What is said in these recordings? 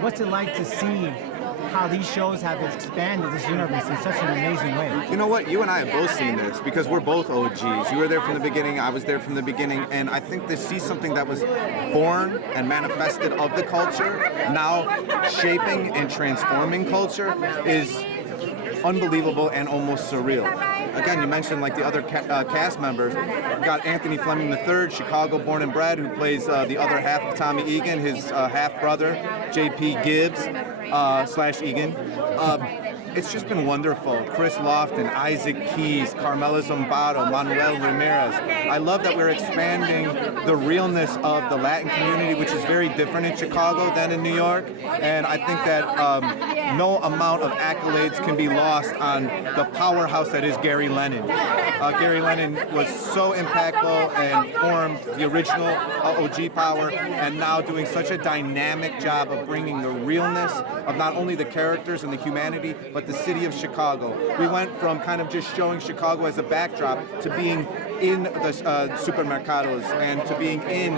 What's it like to see how these shows have expanded this universe in such an amazing way? You know what? You and I have both seen this because we're both OGs. You were there from the beginning, I was there from the beginning, and I think to see something that was born and manifested of the culture, now shaping and transforming culture, is unbelievable and almost surreal. Again, you mentioned like the other cast members. We've got Anthony Fleming III, Chicago born and bred, who plays the other half of Tommy Egan, his half brother, J.P. Gibbs / Egan. It's just been wonderful. Chris Lofton, Isaac Keys, Carmela Zombato, Manuel Ramirez. I love that we're expanding the realness of the Latin community, which is very different in Chicago than in New York. And I think that no amount of accolades can be lost on the powerhouse that is Gary Lennon. Gary Lennon was so impactful and formed the original OG Power, and now doing such a dynamic job of bringing the realness of not only the characters and the humanity, but the city of Chicago. We went from kind of just showing Chicago as a backdrop to being in the supermercados and to being in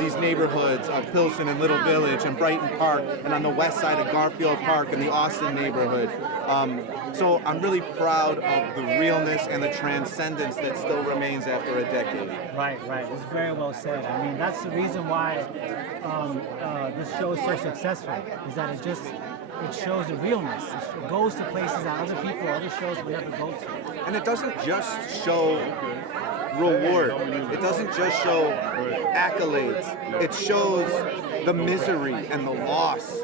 these neighborhoods of Pilsen and Little Village and Brighton Park and on the west side of Garfield Park and the Austin neighborhood. So I'm really proud of the realness and the transcendence that still remains after a decade. Right. It's very well said. I mean, that's the reason why this show is so successful, is that it shows the realness. It goes to places that other people, other shows would never go to. And it doesn't just show reward. It doesn't just show accolades. It shows the misery and the loss,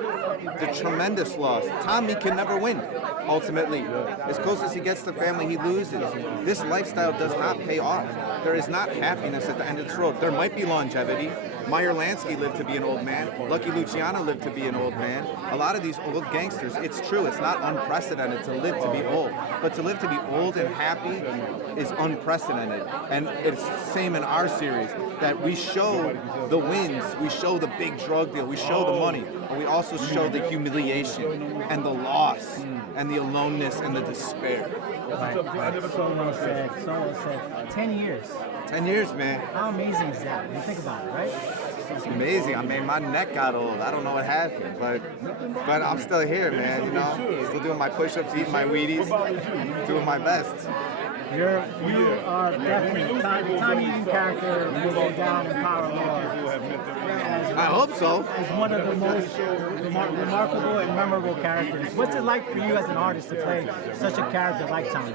the tremendous loss. Tommy can never win, ultimately. As close as he gets to family, he loses. This lifestyle does not pay off. There is not happiness at the end of this road. There might be longevity. Meyer Lansky lived to be an old man. Lucky Luciano lived to be an old man. A lot of these old gangsters, it's true, it's not unprecedented to live to be old. But to live to be old and happy is unprecedented. And it's the same in our series, that we show the wins, we show the big drug deal, we show the money, but we also show the humiliation and the loss and the aloneness and the despair. Right. So well said. 10 years. 10 years, man. How amazing is that? When you think about it, right? It's amazing. I mean, my neck got old. I don't know what happened, but I'm still here, man. You know, still doing my push-ups, eating my Wheaties, doing my best. You are definitely the Tommy Egan character will go down in power more. I hope so. As one of the most remarkable and memorable characters. What's it like for you as an artist to play such a character like Tommy?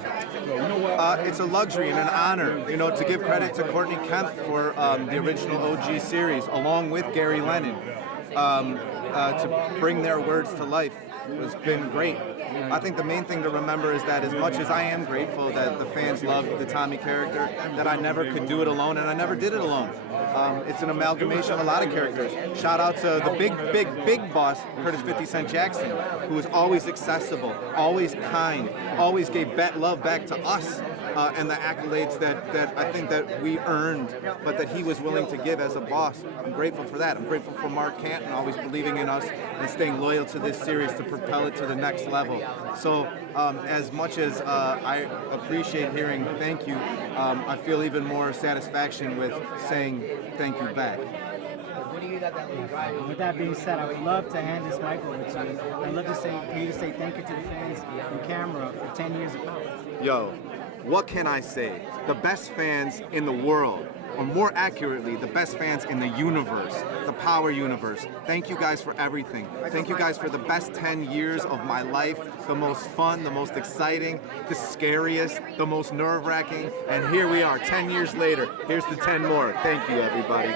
It's a luxury and an honor, you know, to give credit to Courtney Kemp for the original OG series, along with Gary Lennon, to bring their words to life. Has been great. I think the main thing to remember is that as much as I am grateful that the fans love the Tommy character, that I never could do it alone, and I never did it alone. It's an amalgamation of a lot of characters. Shout out to the big boss, Curtis 50 Cent Jackson, who was always accessible, always kind, always gave love back to us. And the accolades that I think that we earned, but that he was willing to give as a boss. I'm grateful for that. I'm grateful for Mark Canton always believing in us and staying loyal to this series to propel it to the next level. So as much as I appreciate hearing thank you, I feel even more satisfaction with saying thank you back. With that being said, I would love to hand this mic over to you. I'd love for you to say thank you to the fans on camera for 10 years of power. Yo, what can I say? The best fans in the world, or more accurately, the best fans in the universe, the Power universe. Thank you guys for everything. Thank you guys for the best 10 years of my life, the most fun, the most exciting, the scariest, the most nerve-wracking, and here we are, 10 years later. Here's the 10 more. Thank you, everybody.